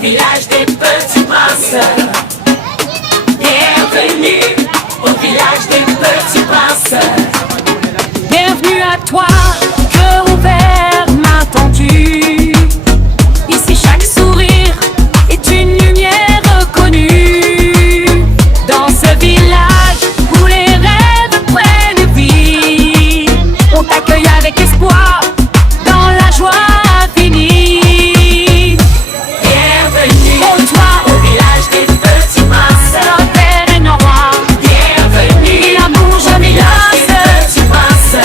village des petits princes. Bienvenue au village des petits princes. Bienvenue à toi, cœur ouvert, main tendue. Ici chaque sourire est une lumière reconnue. Dans ce village où les rêves prennent vie, on t'accueille avec espoir, dans la joie infinie. Bienvenue au village des petits princes. Notre père est nos rois. Bienvenue L'amour au jamais village des lasse. petits princes.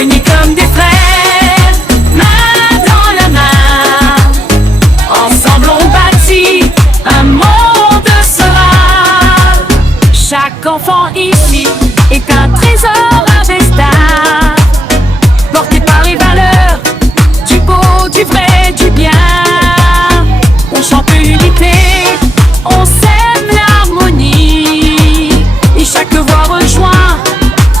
Unis comme des frères, main dans la main. Ensemble on bâtit un monde serein. Chaque enfant ici est un trésor investin, porté par les valeurs du beau, du vrai, du bien. On chante l'unité, on sème l'harmonie, et chaque voix rejoint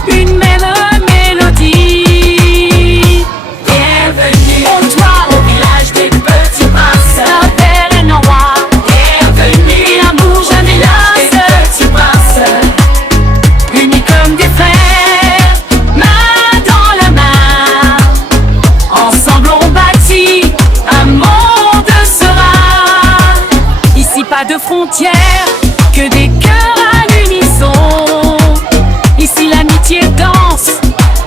une même mélodie. Bienvenue Toi, au village des petits princes. notre père est nos rois. Bienvenue L'amour jamais des lasse. petits princes. Unis comme des frères, main dans la main. Ensemble on bâtit un monde serein. Ici pas de frontières, que des cœurs à l'unisson. Ici l'amitié danse,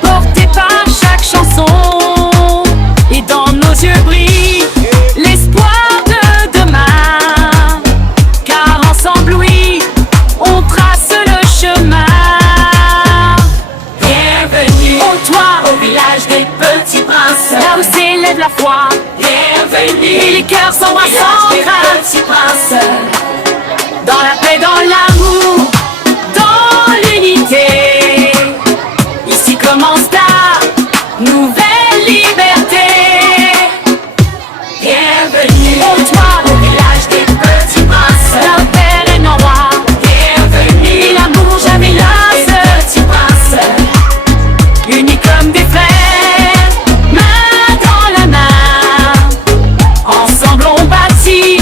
portée par chaque chanson. Et dans nos yeux brille l'espoir de demain. Car ensemble, oui, on trace le chemin. Bienvenue Toi, au village des petits princes. là où s'élève la foi, Bienvenue et les cœurs s'embrassent au sans village des crainte. petits princes. Dans la paix, dans l'amour, dans l'unité. Ici commence ta nouvelle liberté. Bienvenue Toi, au village des petits princes. notre père est nos rois. Bienvenue Et l'amour jamais des lasse. petits princes. Unis comme des frères, main dans la main. Ensemble on bâtit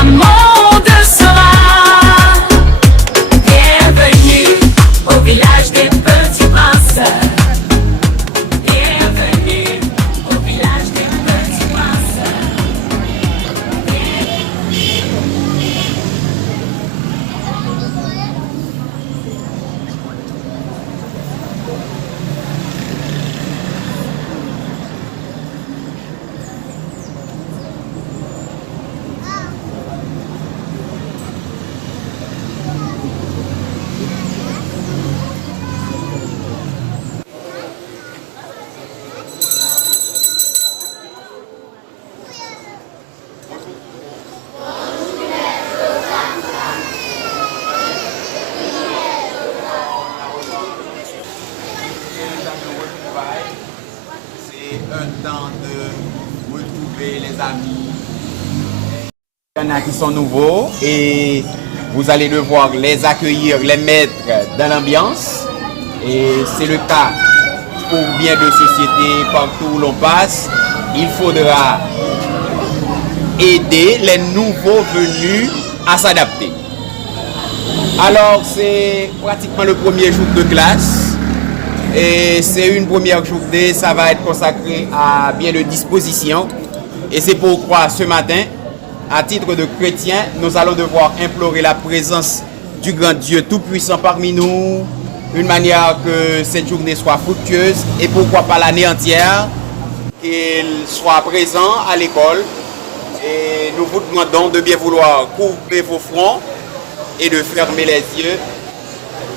un monde serein. Bienvenue au village des petits princes. Bienvenue au village des petits princes. C'est un temps de retrouver les amis. Il y en a qui sont nouveaux et vous allez devoir les accueillir, les mettre dans l'ambiance. Et c'est le cas pour bien de sociétés partout où l'on passe. Il faudra aider les nouveaux venus à s'adapter. Alors c'est pratiquement le premier jour de classe. Et c'est une première journée, ça va être consacré à bien de dispositions. Et c'est pourquoi ce matin, à titre de chrétien, nous allons devoir implorer la présence du grand Dieu Tout-Puissant parmi nous, d'une manière que cette journée soit fructueuse et pourquoi pas l'année entière, qu'il soit présent à l'école. Et nous vous demandons de bien vouloir couvrir vos fronts et de fermer les yeux.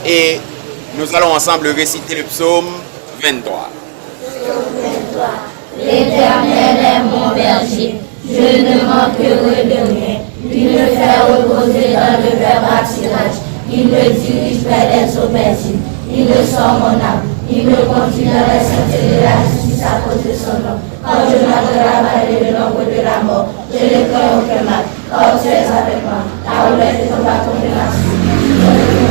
Et nous allons ensemble réciter le psaume 23. L'Éternel est mon berger, je ne manquerai de rien. Il me fait reposer dans le vert pâturage, il me dirige vers les eaux paisibles. Il me sort mon âme, il me conduit dans les sentiers de la justice à cause de son nom. Quand je marche dans la vallée de l'ombre de la mort, je ne crains aucun mal, car tu es avec moi. Ta roulette et ton bâton de masse.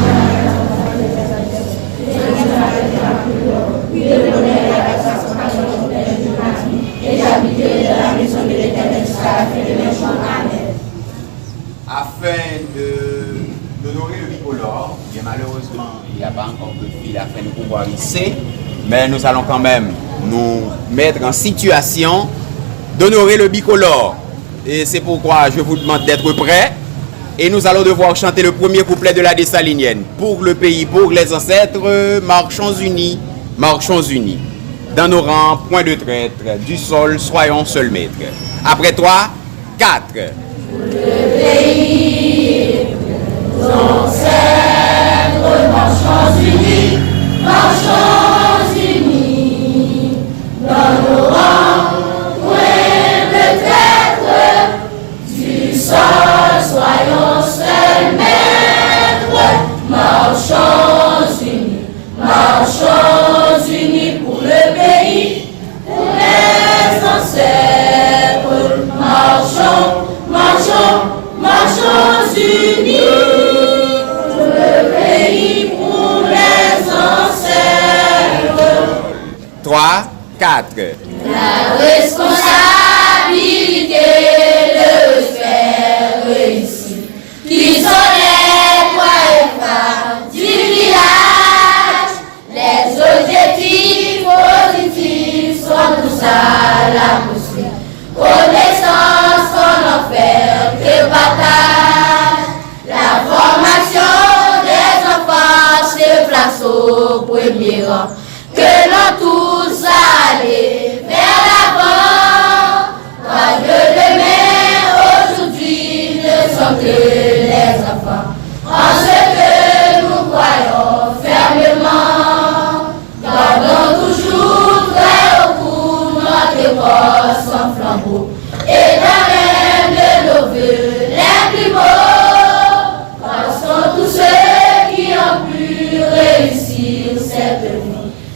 Et j'habiterai dans la maison de l'Éternel jusqu'à la fin de mes jours. Amen. afin d'honorer le bicolore. Bien malheureusement, il n'y a pas encore de fil afin de pouvoir hisser, mais nous allons quand même nous mettre en situation d'honorer le bicolore. Et c'est pourquoi je vous demande d'être prêts. Et nous allons devoir chanter le premier couplet de la Dessalinienne. Pour le pays, pour les ancêtres, marchons unis, marchons unis. Dans nos rangs, point de traître, du sol, soyons seuls maîtres. Après 3, 4. Le pays, nos ancêtres, marchons unis, marchons unis. Dans nos rangs, point de traître, du sol, soyons seuls maîtres. Marchons unis, marchons unis pour le pays, pour les ancêtres. Marchons, marchons, marchons unis pour le pays, pour les ancêtres. 3, 4. La responsabilité de faire réussir, qui sont les points et femmes du village. Les objectifs positifs sont tous à la poursuite. Connaissance qu'on en fait que partage. La formation des enfants se place au premier rang. Que l'on tous aller vers l'avant. Pas de demain, aujourd'hui ne sont que les enfants. En ce que nous croyons fermement, gardons toujours très au cou notre école sans flambeau. Et dans l'un de nos vœux les plus beaux, passons tous ceux qui ont pu réussir cette vie.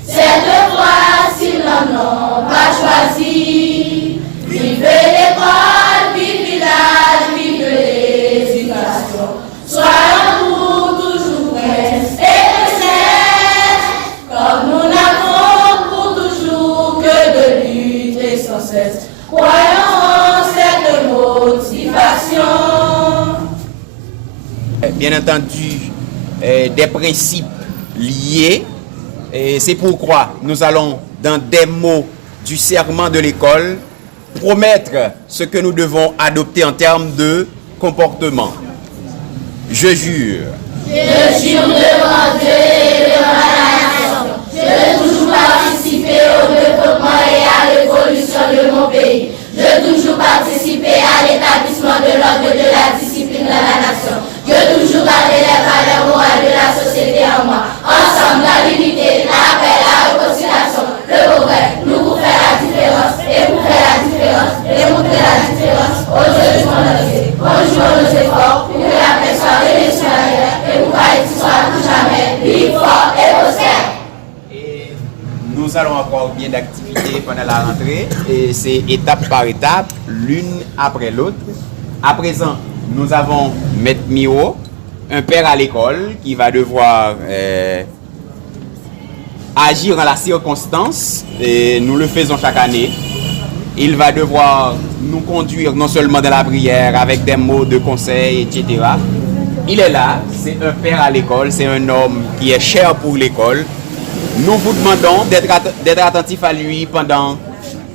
Cette fois, s'ils n'en ont pas choisi, vive l'école, vive le village, vive l'éducation. Soyons-nous toujours prêts et cesse, comme nous n'avons pour toujours que de lutter sans cesse. Croyons en cette motivation. Bien entendu, des principes liés. Et c'est pourquoi nous allons, dans des mots du serment de l'école, promettre ce que nous devons adopter en termes de comportement. Je jure. Je jure devant Dieu et devant la nation, je vais toujours participer au développement et à l'évolution de mon pays. Je vais toujours participer à l'établissement de l'ordre et de la discipline dans la nation. Je vais toujours garder les valeurs morales de la société en moi. Ensemble, dans l'unité, la paix, la réconciliation, le progrès, nous pour faire la différence et pour faire la différence et montrer la différence aux jeunes du monde entier. Conjuguons nos efforts pour que la paix soit réussie sur la terre et pour qu'Haïti soit tout jamais libre, fort et prospère. Et nous allons avoir bien d'activités pendant la rentrée et c'est étape par étape, l'une après l'autre. À présent, nous avons Maître Miro, un père à l'école qui va devoir agir en la circonstance et nous le faisons chaque année. Il va devoir nous conduire non seulement dans la prière avec des mots de conseil, etc. Il est là, c'est un père à l'école, c'est un homme qui est cher pour l'école. Nous vous demandons d'être attentif à lui pendant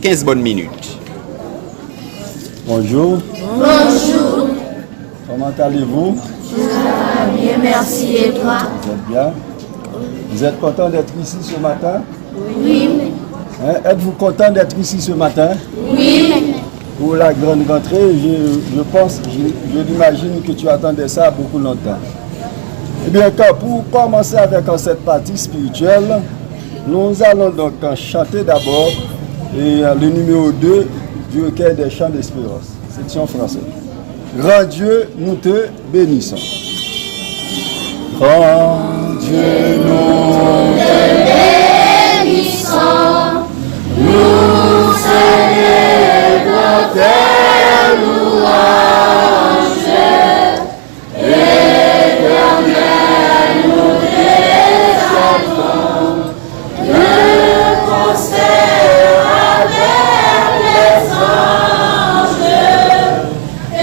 15 bonnes minutes. Bonjour, Bonjour. comment allez-vous? Bien, merci. Et toi? Vous êtes bien? Vous êtes content d'être ici ce matin? Oui. Hein? Êtes-vous content d'être ici ce matin? Oui. Pour la grande rentrée, je pense, je l'imagine que tu attendais ça beaucoup longtemps. Eh bien, pour commencer avec cette partie spirituelle, nous allons donc chanter d'abord le numéro 2 du recueil des chants d'espérance, section française. Grand Dieu, nous te bénissons. Grand Dieu, nous te bénissons. Nous célébrons tes louanges. Éternel, nous t'exaltons. Le concert avec les anges. Et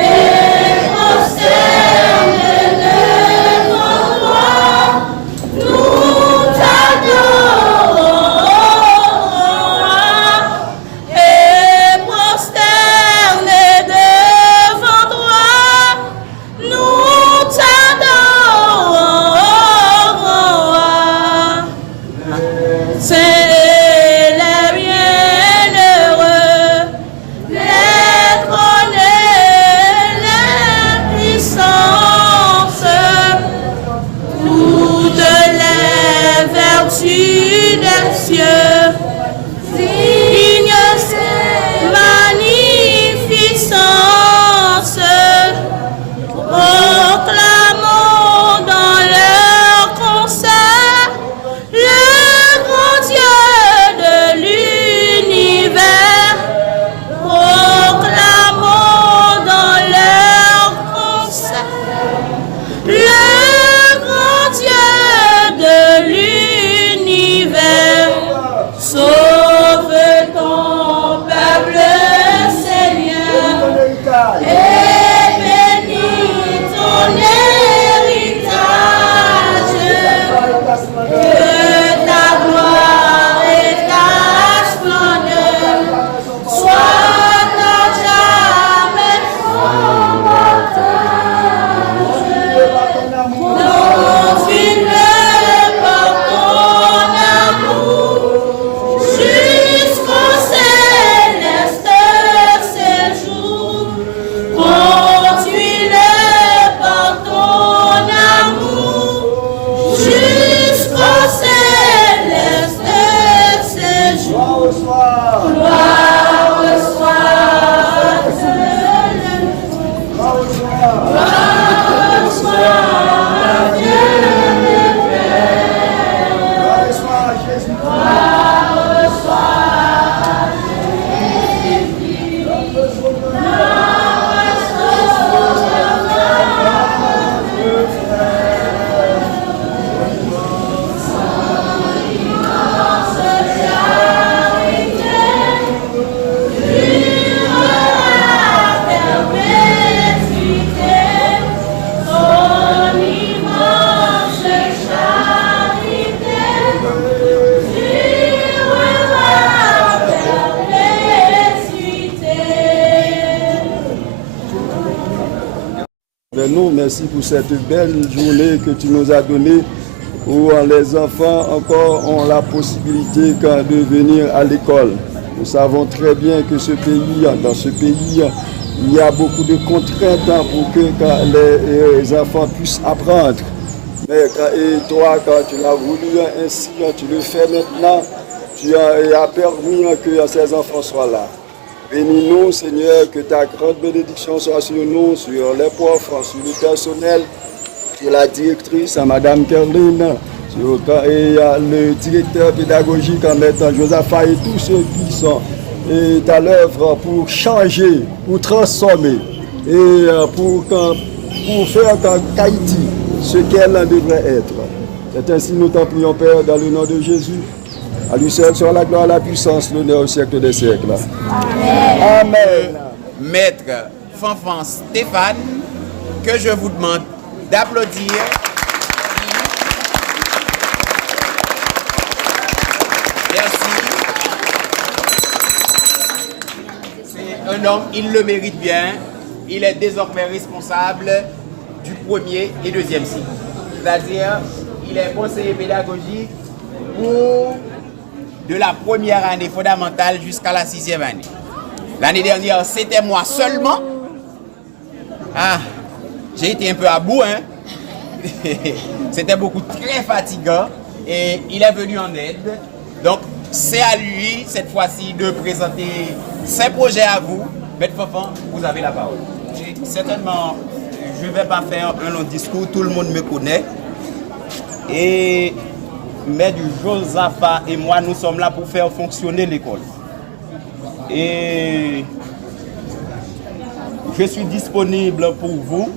concert Nous, merci pour cette belle journée que tu nous as donnée où les enfants encore ont la possibilité de venir à l'école. Nous savons très bien que dans ce pays, il y a beaucoup de contraintes pour que les enfants puissent apprendre. Mais toi, quand tu l'as voulu ainsi, tu le fais maintenant, tu as permis que ces enfants soient là. Bénis-nous, Seigneur, que ta grande bénédiction soit sur nous, sur les profs, sur le personnel, sur la directrice, Madame Kerline, sur le directeur pédagogique, Maître Josaphat et tous ceux qui sont à l'œuvre pour changer, pour transformer et pour faire qu'Haïti ce qu'elle devrait être. C'est ainsi nous t'en prions, Père, dans le nom de Jésus. À lui seul soit la gloire, la puissance, l'honneur au siècle des siècles. Amen. Amen. Maître Fanfan Stéphane, que je vous demande d'applaudir. Merci. C'est un homme, il le mérite bien. Il est désormais responsable du premier et deuxième cycle. C'est-à-dire, il est conseiller pédagogique pour de la première année fondamentale jusqu'à la 6e année. L'année dernière, c'était moi seulement. Ah, j'ai été un peu à bout, hein. C'était beaucoup très fatigant et il est venu en aide. Donc, c'est à lui, cette fois-ci, de présenter ses projets à vous. Maître Fanfan, vous avez la parole. Certainement, je ne vais pas faire un long discours, tout le monde me connaît. Et Maître Josaphat et moi, nous sommes là pour faire fonctionner l'école. Et je suis disponible pour vous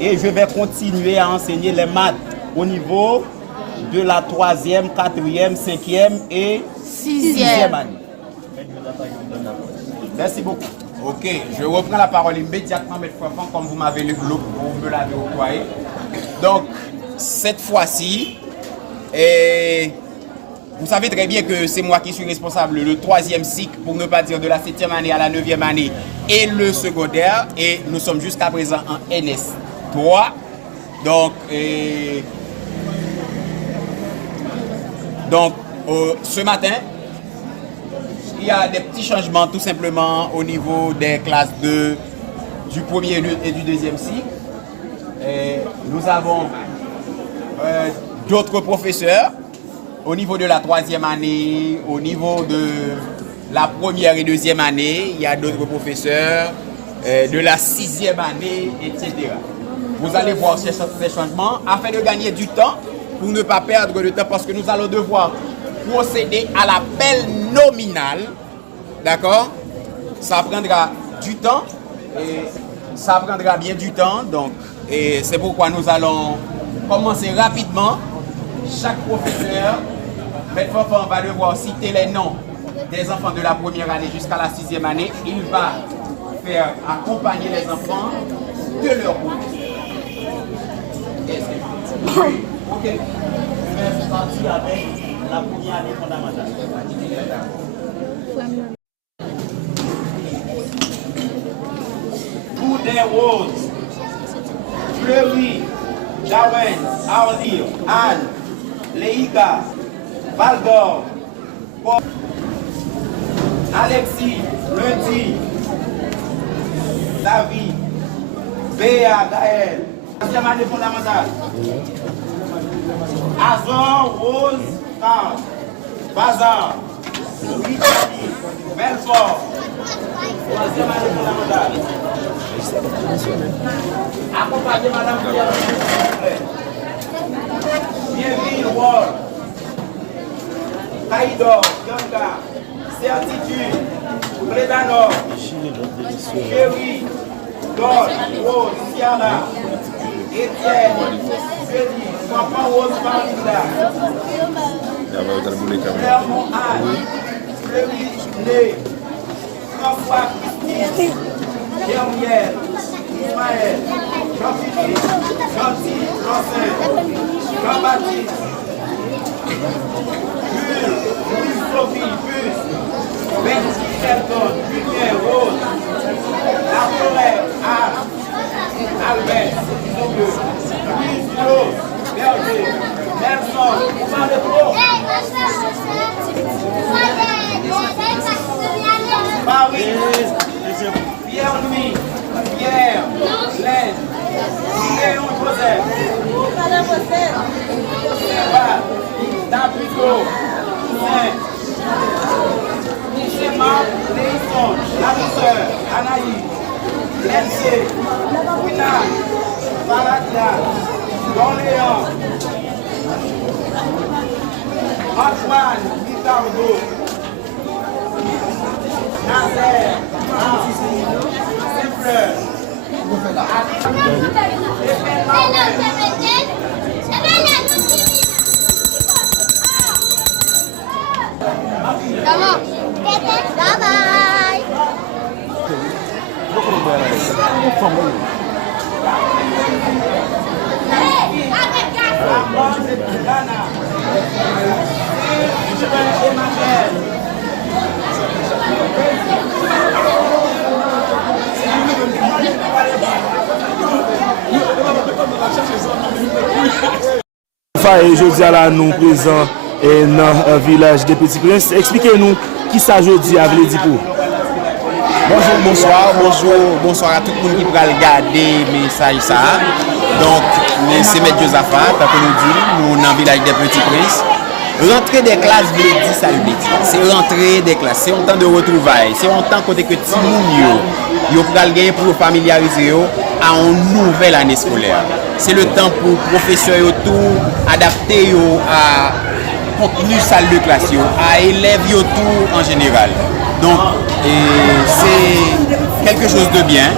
et je vais continuer à enseigner les maths au niveau de la 3e, 4e, 5e et 6e année. Merci beaucoup. Ok, je reprends la parole immédiatement, Maître Fanfan, comme vous m'avez me l'avez octroyé. Donc, cette fois-ci, vous savez très bien que c'est moi qui suis responsable le 3e cycle, pour ne pas dire de la 7e année à la 9e année, et le secondaire, et nous sommes jusqu'à présent en NS3. Donc, ce matin, il y a des petits changements tout simplement au niveau des classes du premier et du deuxième cycle. Nous avons d'autres professeurs au niveau de la 3e année, au niveau de la première et deuxième année, il y a d'autres professeurs de la 6e année, etc. Vous allez voir ces changements afin de gagner du temps, pour ne pas perdre de temps, parce que nous allons devoir procéder à l'appel nominal. D'accord? Ça prendra du temps, et ça prendra bien du temps, donc, et c'est pourquoi nous allons commencer rapidement. Chaque professeur, Maître Fanfan va devoir citer les noms des enfants de la première année jusqu'à la 6e année. Il va faire accompagner les enfants de leur groupe. Ok. Je vais partir avec la première année fondamentale. Pour des roses, Fleury, Darwin, Arlir, Anne, Léiga, Valdor, Alexis, Lundi, David, Béa, Gaël, 3e année fondamentale. Azor, Rose, Carl, Bazar, Italie, Belfort, 3e année fondamentale. Accompagnez Madame Pierre, s'il vous plaît. Bienvenue, Wall, Caïdor, Yanga, Certitude, Prédanor, Chéri, God, Rose, Ciara, Étienne, Félix, Papa Rose Marinda, Clermont Anne, Félix Né, François Christine, Guerrière, Ismaël, Jean-Philippe, Gentil, Lancin, Jean-Baptiste, Bulle, Sophie, Bus, Benji, Shelton, Julien, Rose, La Forêt, Albert, Francisco, Saint, Michel, Léison, la douceur, Anaïs, Lensier, Wina, Valadia, Don Léon, Antoine, Vitardo, Nazaire, Saint-Fleur, Et je dis à la nous présent dans le village des Petits Princes. Expliquez-nous qui ça je dis à vous dire pour. Bonsoir à tout le monde qui pourra regarder le message ça. Donc, c'est M. Josaphat, comme nous dit, nous dans le village des Petits Princes. Rentrer des classes, ça le dit. C'est rentrer des classes, c'est un temps de retrouvailles, c'est un temps côté que tout le monde yo pour gagner pour familiariser à une nouvelle année scolaire. C'est le temps pour professeurs tout adapter à contenu salle de classe, à élèves tout en général. Donc, c'est quelque chose de bien.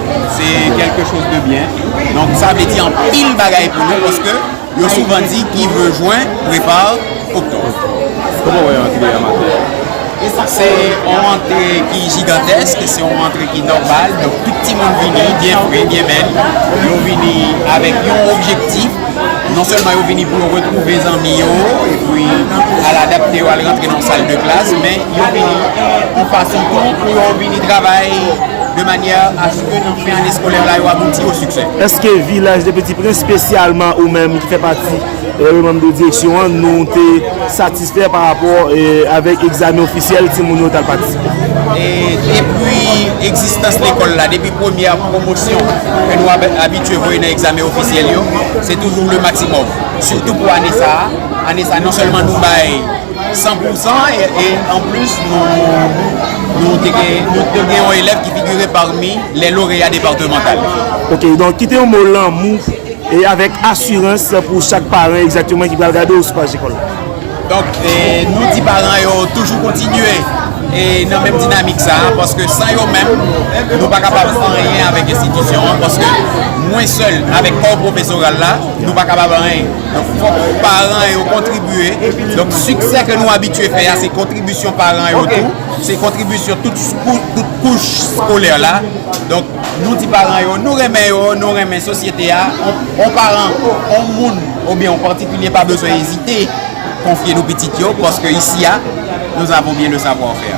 Donc, ça veut dire en pile bagaille pour nous parce que nous souvent dit qui veut joindre, prépare octobre. Comment vous voyez en matière? C'est une rentrée qui est gigantesque, c'est une rentrée qui est normale. Donc, tout le monde vient bien frais, bien belle. Ils viennent avec un objectif. Non seulement ils viennent pour retrouver les amis et puis à l'adapter ou à rentrer dans la salle de classe, mais ils viennent en façon pour venir travailler de manière à ce que nous faisons année scolaire là aboutit au succès. Est-ce que le village des Petits Princes, spécialement ou même qui fait partie le membre de direction, nous sommes satisfaits par rapport avec l'examen officiel si nous avons participé? Et depuis l'existence de l'école là, depuis la première promotion que nous avons habitué à voir dans l'examen officiel, c'est toujours le maximum. Surtout pour année ça, non seulement nous baillons 100% et en plus nous avons un élève qui figurait parmi les lauréats départementaux. Ok, donc quittez un mot là, mou, et avec assurance pour chaque parent exactement qui va regarder au super école. Donc nous, les parents, ont toujours continué et dans la même dynamique ça, parce que sans eux-mêmes, nous ne sommes pas capables de faire rien avec l'institution, parce que moins seul, avec le corps professoral là, nous ne sommes pas capables de faire rien. Donc il faut que les parents contribuer. Donc le succès que nous sommes habitués à faire, c'est contribution parents et autour, c'est contribution toute couche scolaire là. Donc nous, les parents, nous remettons la société, on parents, on monde, ou bien en particulier, pas besoin d'hésiter. Confier nos petits parce que ici, nous avons bien le savoir-faire.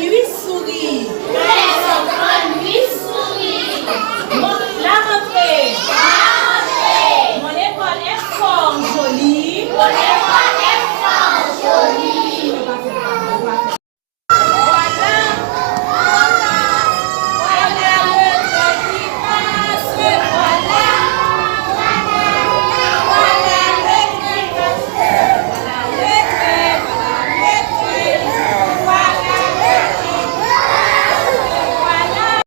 Iris.